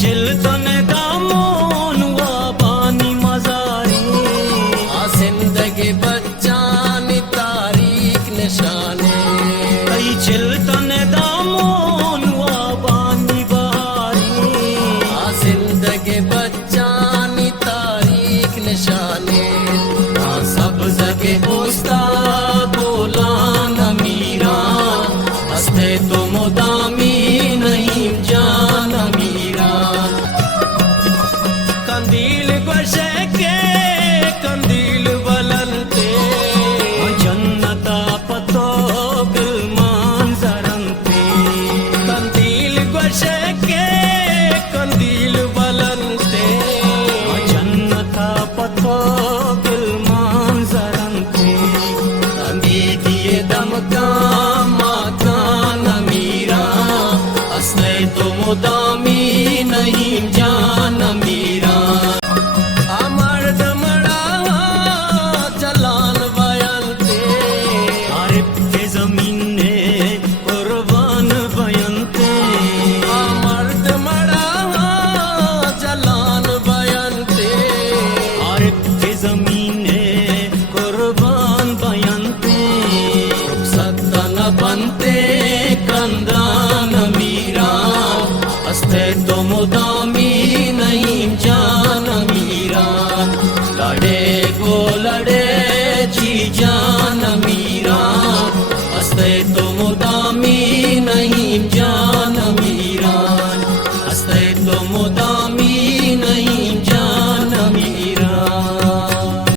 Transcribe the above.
चिलतन दामोन वा बानी मजारी आ जिंदगी बच्चानी तारीख निशाने कई चिलतन दामोन वा बानी बहारी आ जिंदगी बच्चानी तारीख निशाने आ सब जगह पोस्ता बोलान अमीरा हस्ते तो मुदामी नहीं जान अमीरा कंदील गोशे के कंदील बलनते जन्नता पतो बिलमान जरनते कंदील गोशे के कंदील बलनते जन्नता पतो बिलमान जरनते अंधी दिए दम का मकान अमीरा असले तो मुदामी नहीं जान अमीरा अमर दमड़ा जलाल बयनते आरिफ के जमीन ने कुर्बान बयनते अमर दमड़ा जलाल बयनते आरिफ के जमीन ने कुर्बान बयनते सत्ता न बनते कंदान अमीरा हस्ते तो मुदामी नहीं जान अमीरा लड़े गो लड़े जी जान